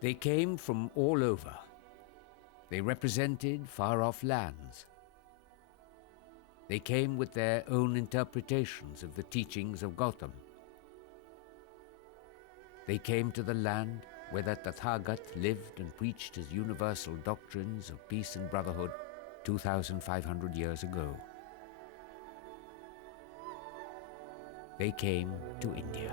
They came from all over. They represented far-off lands. They came with their own interpretations of the teachings of Gautam. They came to the land where the Tathagat lived and preached his universal doctrines of peace and brotherhood 2,500 years ago. They came to India.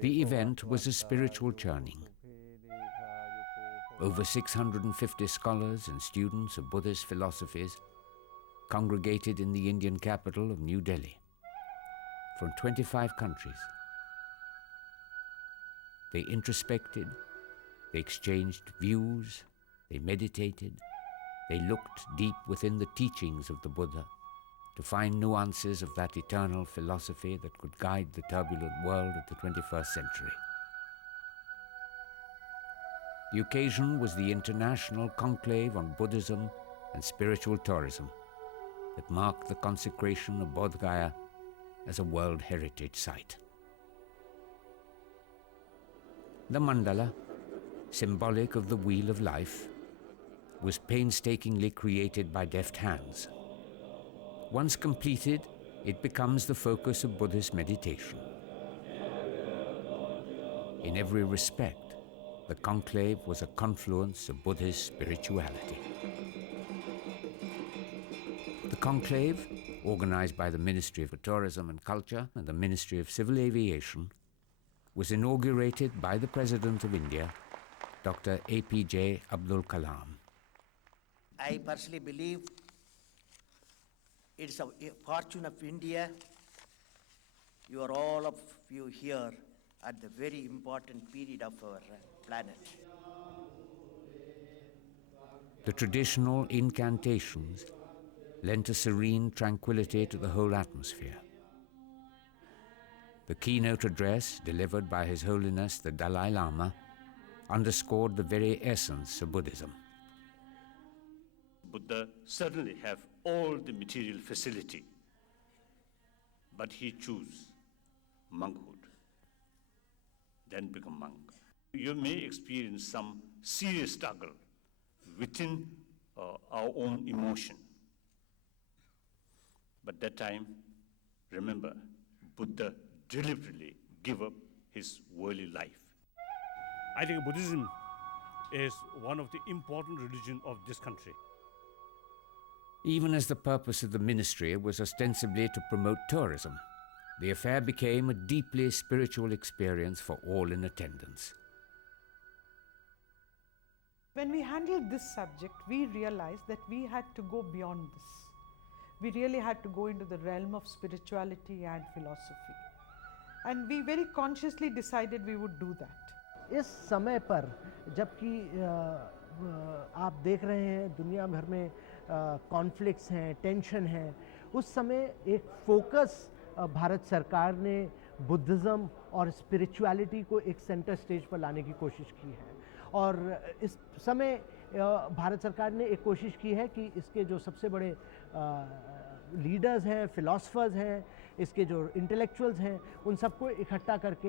The event was a spiritual churning. Over 650 scholars and students of Buddhist philosophies congregated in the Indian capital of New Delhi from 25 countries. They introspected, they exchanged views, they meditated, they looked deep within the teachings of the Buddha to find nuances of that eternal philosophy that could guide the turbulent world of the 21st century. The occasion was the International Conclave on Buddhism and Spiritual Tourism that marked the consecration of Bodh Gaya as a World Heritage Site. The mandala, symbolic of the wheel of life, was painstakingly created by deft hands. Once completed, it becomes the focus of Buddhist meditation. In every respect, the conclave was a confluence of Buddhist spirituality. The conclave, organized by the Ministry of Tourism and Culture and the Ministry of Civil Aviation, was inaugurated by the President of India, Dr. APJ Abdul Kalam. I personally believe it's a fortune of India. You are all of you here at the very important period of our planet. The traditional incantations lent a serene tranquility to the whole atmosphere. The keynote address delivered by His Holiness the Dalai Lama underscored the very essence of Buddhism. Buddha certainly have all the material facility, but he chose monkhood, then become monk. You may experience some serious struggle within our own emotion. But that time, remember, Buddha deliberately gave up his worldly life. I think Buddhism is one of the important religions of this country. Even as the purpose of the ministry was ostensibly to promote tourism, the affair became a deeply spiritual experience for all in attendance. When we handled this subject, we realized that we had to go beyond this. We really had to go into the realm of spirituality and philosophy. And we very consciously decided we would do that. इस समय पर जबकि आप देख रहे हैं दुनिया भर में कॉन्फ्लिक्ट्स हैं, टेंशन हैं, उस समय एक फोकस भारत सरकार ने बुद्धिज़्म और स्पिरिचुअलिटी को एक सेंटर स्टेज पर लाने की कोशिश की है। और इस समय भारत सरकार ने एक कोशिश की है कि इसके जो सबसे बड़े लीडर्स हैं, फिलॉसफर्स हैं, इसके जो इंटेलेक्चुअल्स हैं, उन सबको इकट्ठा करके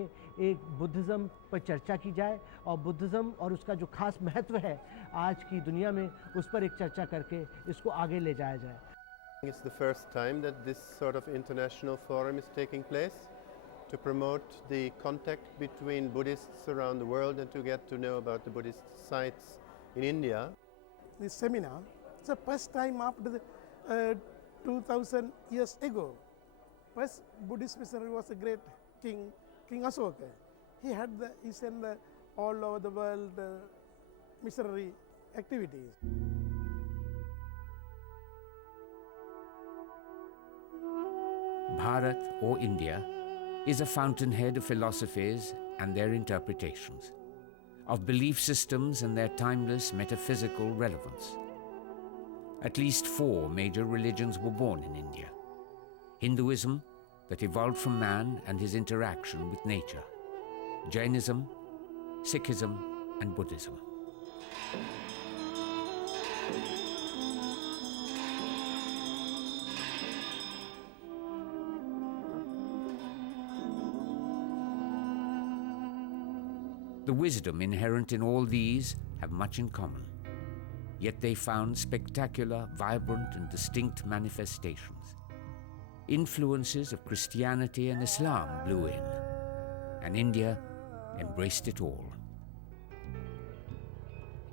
एक बुद्धिज़्म पर चर्चा की जाए और बुद्धिज़्म और उसका जो खास महत्व है आज की दुनिया में, उस पर एक चर्चा करके इसको आगे ले जाया जाए। It's the first time that this sort of international forum is taking place to promote the contact between Buddhists around the world and to get to know about the Buddhist sites in India. This seminar, it's the first time after the 2000 years ago. First Buddhist missionary was a great king, King Asoka. He sent all over the world missionary activities. Bharat, or India, is a fountainhead of philosophies and their interpretations, of belief systems and their timeless metaphysical relevance. At least 4 major religions were born in India: Hinduism, that evolved from man and his interaction with nature: Jainism, Sikhism, and Buddhism. The wisdom inherent in all these have much in common, yet they found spectacular, vibrant, and distinct manifestations. Influences of Christianity and Islam blew in, and India embraced it all.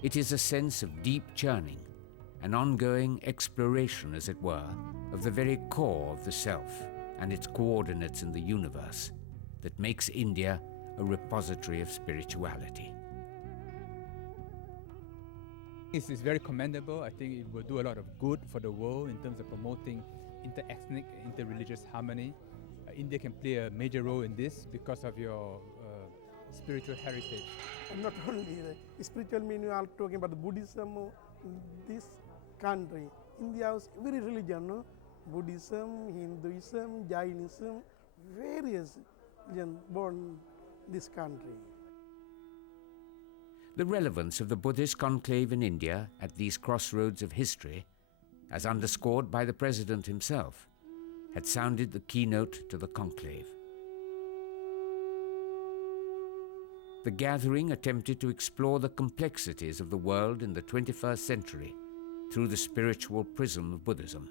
It is a sense of deep churning, an ongoing exploration, as it were, of the very core of the self and its coordinates in the universe that makes India a repository of spirituality. This is very commendable. I think it will do a lot of good for the world in terms of promoting inter-ethnic, inter-religious harmony. India can play a major role in this because of your spiritual heritage. And not only the spiritual meaning, we are talking about the Buddhism in this country. India has very religion, no? Buddhism, Hinduism, Jainism, various religions born this country. The relevance of the Buddhist conclave in India at these crossroads of history, as underscored by the President himself, had sounded the keynote to the conclave. The gathering attempted to explore the complexities of the world in the 21st century through the spiritual prism of Buddhism.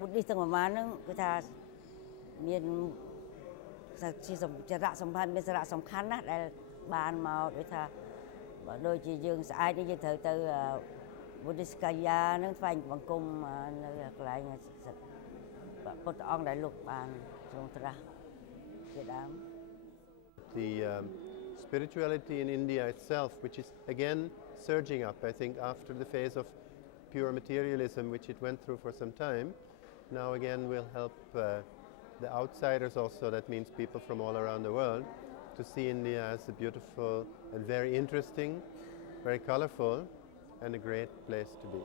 Buddhism ប្រមាណហ្នឹងគឺថាមានសារៈសំខាន់មានសារៈសំខាន់ណាស់ដែលបានមកដូចថាដូចជាយើងស្អែកនេះយើងត្រូវទៅ Buddhist កាយាហ្នឹងថ្វាយបង្គំនៅកន្លែងពុទ្ធអង្គដែលលោកបានទ្រង់ត្រាស់ជាដើម The spirituality in India itself, which is again surging up, I think, after the phase of pure materialism which it went through for some time, now again will help the outsiders also, that means people from all around the world, to see India as a beautiful and very interesting, very colorful, and a great place to be.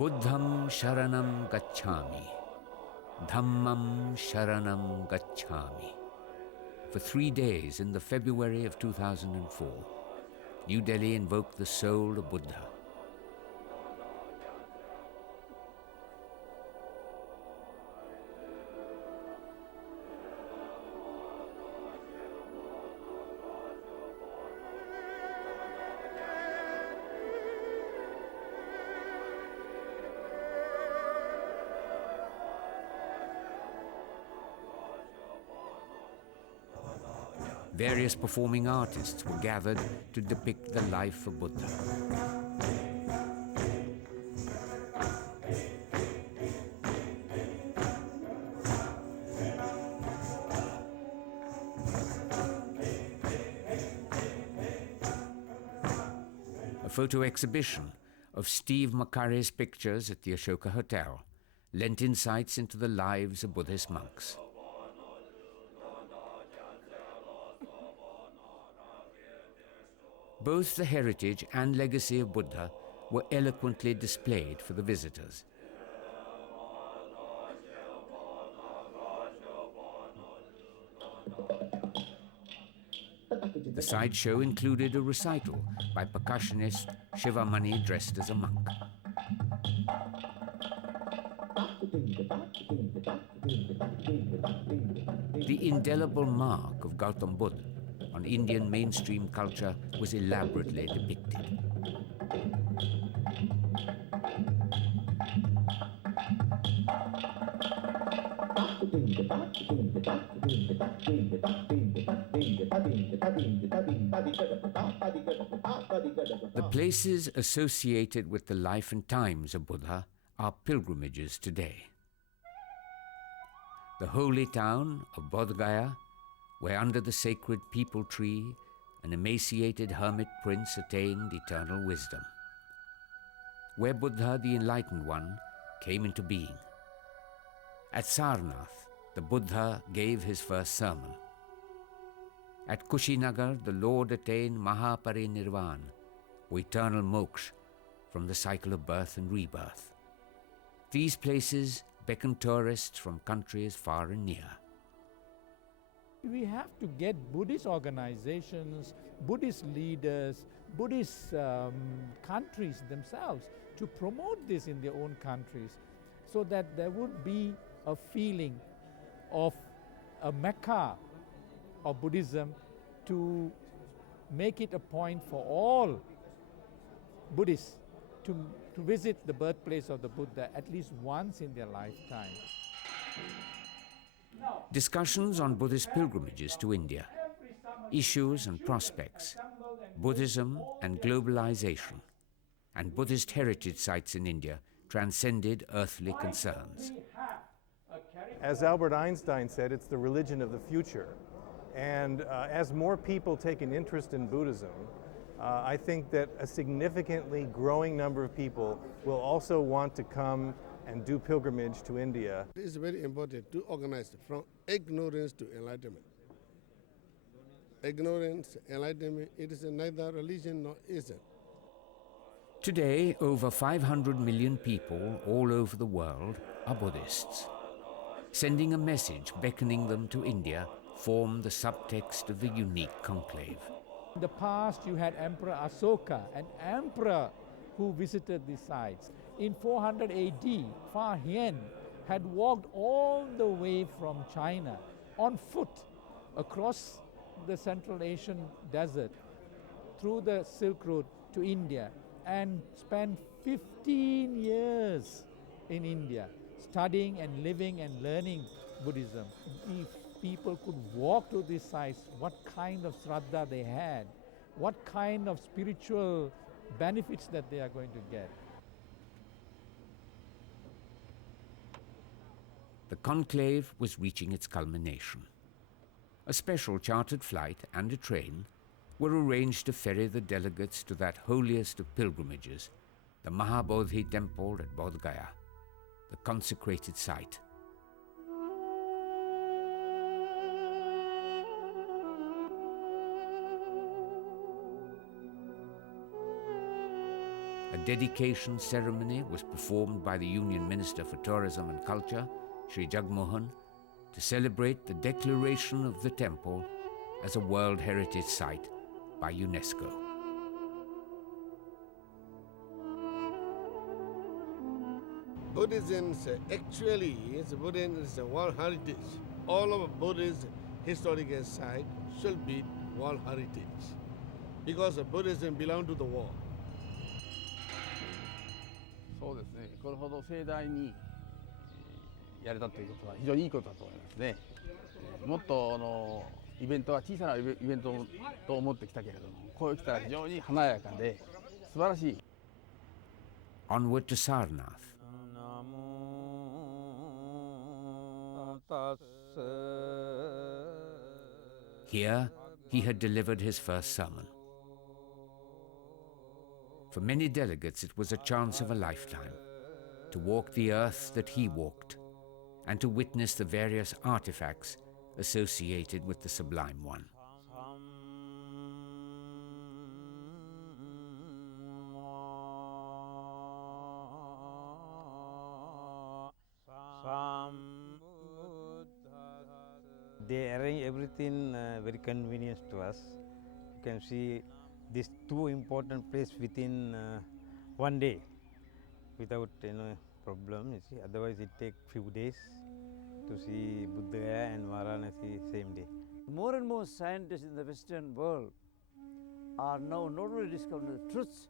Buddham sharanam gacchami, Dhammam sharanam gacchami. For 3 days in the February of 2004, New Delhi invoked the soul of Buddha. Various performing artists were gathered to depict the life of Buddha. A photo exhibition of Steve McCurry's pictures at the Ashoka Hotel lent insights into the lives of Buddhist monks. Both the heritage and legacy of Buddha were eloquently displayed for the visitors. The sideshow included a recital by percussionist Shivamani dressed as a monk. The indelible mark of Gautam Buddha on Indian mainstream culture was elaborately depicted. The places associated with the life and times of Buddha are pilgrimages today. The holy town of Bodh Gaya, where under the sacred peepal tree an emaciated hermit prince attained eternal wisdom. Where Buddha, the Enlightened One, came into being. At Sarnath, the Buddha gave his first sermon. At Kushinagar, the Lord attained Mahaparinirvan, or eternal moksha, from the cycle of birth and rebirth. These places beckon tourists from countries far and near. We have to get Buddhist organizations, Buddhist leaders, Buddhist countries themselves to promote this in their own countries, so that there would be a feeling of a Mecca of Buddhism, to make it a point for all Buddhists to visit the birthplace of the Buddha at least once in their lifetime. Discussions on Buddhist pilgrimages to India, issues and prospects, Buddhism and globalization, and Buddhist heritage sites in India transcended earthly concerns. As Albert Einstein said, it's the religion of the future. And as more people take an interest in Buddhism, I think that a significantly growing number of people will also want to come and do pilgrimage to India. It is very important to organize from ignorance to enlightenment. Ignorance, enlightenment, it is neither religion nor ism. Today, over 500 million people all over the world are Buddhists. Sending a message beckoning them to India formed the subtext of the unique conclave. In the past, you had Emperor Asoka, an emperor who visited these sites. In 400 AD, Fa Hien had walked all the way from China on foot across the Central Asian desert through the Silk Road to India and spent 15 years in India studying and living and learning Buddhism. If people could walk to these sites, what kind of shraddha they had, what kind of spiritual benefits that they are going to get. The conclave was reaching its culmination. A special chartered flight and a train were arranged to ferry the delegates to that holiest of pilgrimages, the Mahabodhi temple at Bodh Gaya, the consecrated site. A dedication ceremony was performed by the Union Minister for Tourism and Culture, Sri Jagmohan, to celebrate the declaration of the temple as a World Heritage Site by UNESCO. Buddhism actually is a world heritage. All of Buddhist historical sites should be world heritage because Buddhism belongs to the world. そうですね。これほど盛大にやれたということは非常にいいことだと思いますね。もっとイベントは小さなイベントと思ってきたけれども、こう来たら非常に華やかで素晴らしい。Onward to Sarnath. Here, he had delivered his first sermon. For many delegates, it was a chance of a lifetime to walk the earth that he walked and to witness the various artifacts associated with the Sublime One. They arrange everything very convenient to us. You can see these two important places within one day without problem. You see, otherwise it takes few days to see Buddha and Varanasi same day. More and more scientists in the Western world are now not only discovering the truths,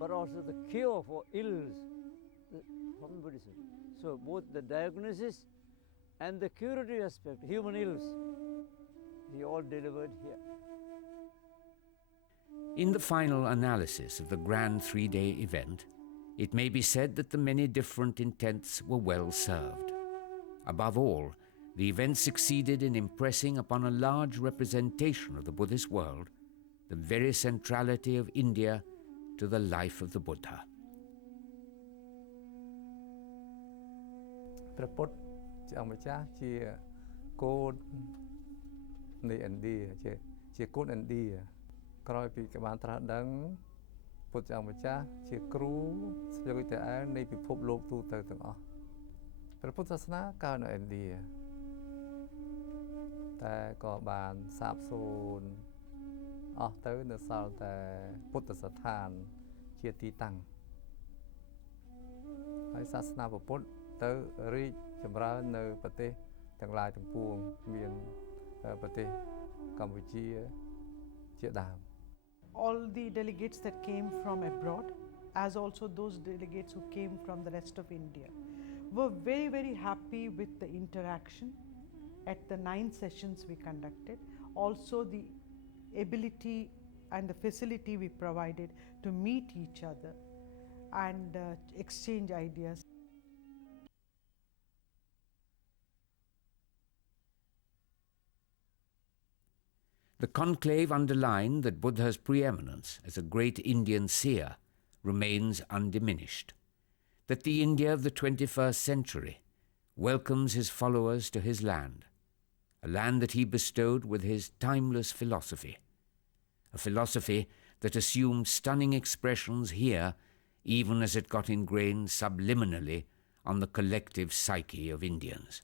but also the cure for ills from Buddhism. So both the diagnosis and the curative aspect, human ills, he all delivered here. In the final analysis of the grand three-day event, it may be said that the many different intents were well served. Above all, the event succeeded in impressing upon a large representation of the Buddhist world the very centrality of India to the life of the Buddha. ជាអង្គម្ចាស់ជាកូននៃឥណ្ឌាជាកូនឥណ្ឌាក្រោយពីបានត្រាស់ដឹងពុទ្ធអង្គម្ចាស់ជាគ្រូស្យកតែឯនៃពិភពលោកទូទៅទាំងអស់ព្រះពុទ្ធសាសនាកើតនៅឥណ្ឌាតែក៏បានសាបសូន្យអស់ទៅនៅសល់តែពុទ្ធស្ថានជាទីតាំងហើយសាសនាពុទ្ធទៅរីកចម្រើននៅប្រទេសទាំងឡាយទាំងពួងមានប្រទេសកម្ពុជាជាដើម All the delegates that came from abroad, as also those delegates who came from the rest of India, were very, very happy with the interaction at the 9 sessions we conducted. Also the ability and the facility we provided to meet each other and exchange ideas. The conclave underlined that Buddha's preeminence as a great Indian seer remains undiminished, that the India of the 21st century welcomes his followers to his land, a land that he bestowed with his timeless philosophy, a philosophy that assumed stunning expressions here even as it got ingrained subliminally on the collective psyche of Indians.